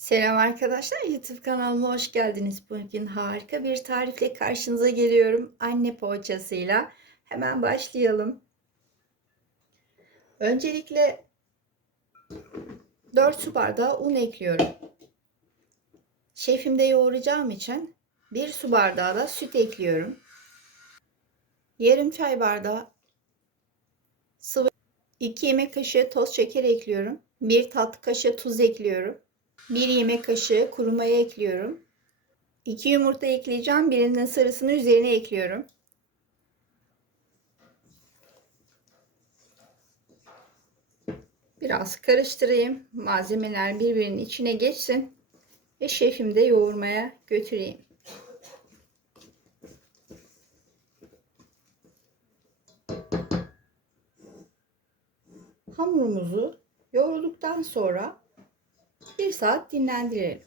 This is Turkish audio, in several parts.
Selam arkadaşlar. YouTube kanalıma hoş geldiniz. Bugün harika bir tarifle karşınıza geliyorum. Anne poğaçasıyla. Hemen başlayalım. Öncelikle 4 su bardağı un ekliyorum. Şefimde yoğuracağım için 1 su bardağı da süt ekliyorum. Yarım çay bardağı sıvı 2 yemek kaşığı toz şeker ekliyorum. 1 tatlı kaşığı tuz ekliyorum. 1 yemek kaşığı kuru maya ekliyorum. 2 yumurta ekleyeceğim. Birinin sarısını üzerine ekliyorum. Biraz karıştırayım. Malzemeler birbirinin içine geçsin. Ve şefim de yoğurmaya götüreyim. Hamurumuzu yoğurduktan sonra bir saat dinlendirelim.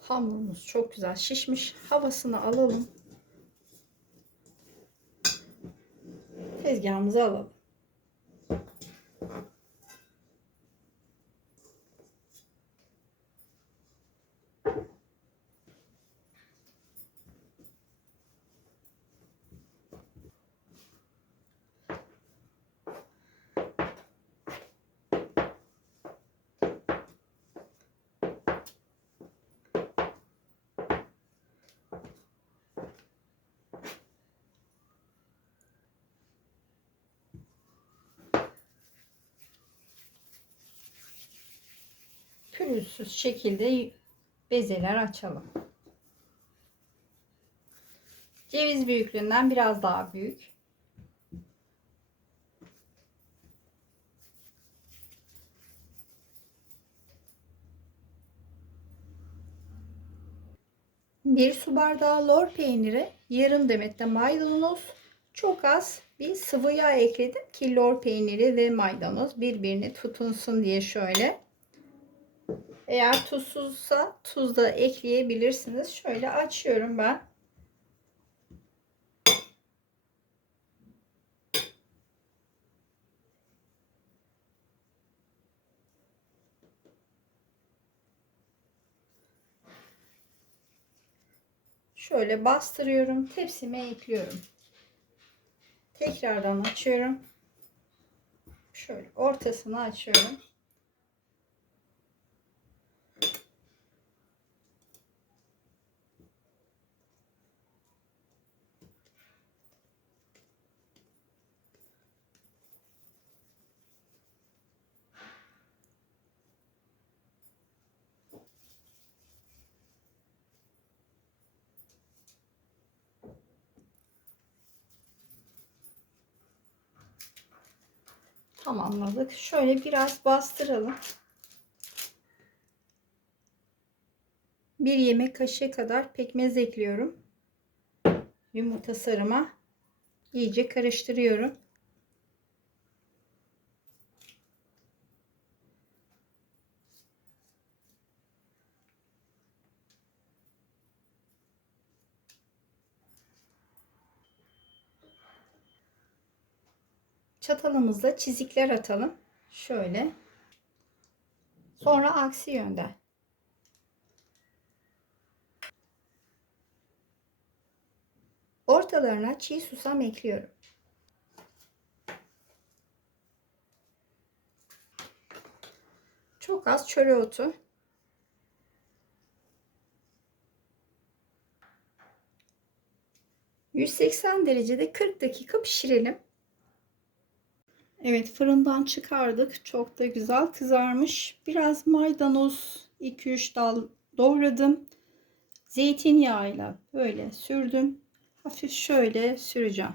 Hamurumuz çok güzel şişmiş. Havasını alalım. Tezgahımıza alalım. Pürüzsüz şekilde bezeler açalım. Ceviz büyüklüğünden biraz daha büyük. Bir su bardağı lor peyniri, yarım demet de maydanoz, çok az bir sıvı yağ ekledim ki lor peyniri ve maydanoz birbirine tutunsun diye şöyle. Eğer tuzsuzsa tuz da ekleyebilirsiniz. Şöyle açıyorum ben. Şöyle bastırıyorum. Tepsime ekliyorum. Tekrardan açıyorum. Şöyle ortasını açıyorum. Tamamladık. Şöyle biraz bastıralım. Bir yemek kaşığı kadar pekmez ekliyorum. Yumurta sarıma iyice karıştırıyorum. Çatalımızla çizikler atalım. Şöyle. Sonra aksi yönde. Ortalarına çiğ susam ekliyorum. Çok az çöre otu. ...180 derecede 40 dakika pişirelim. Evet fırından çıkardık. Çok da güzel kızarmış. Biraz maydanoz 2-3 dal doğradım. Zeytinyağıyla böyle sürdüm. Hafif şöyle süreceğim.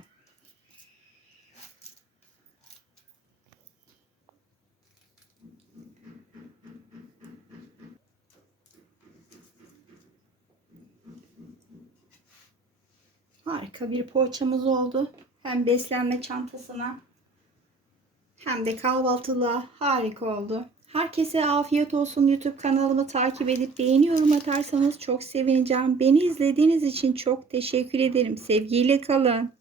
Harika bir poğaçamız oldu. Hem beslenme çantasına hem de kahvaltılığa harika oldu. Herkese afiyet olsun. YouTube kanalımı takip edip beğeni yorum atarsanız çok sevineceğim. Beni izlediğiniz için çok teşekkür ederim. Sevgiyle kalın.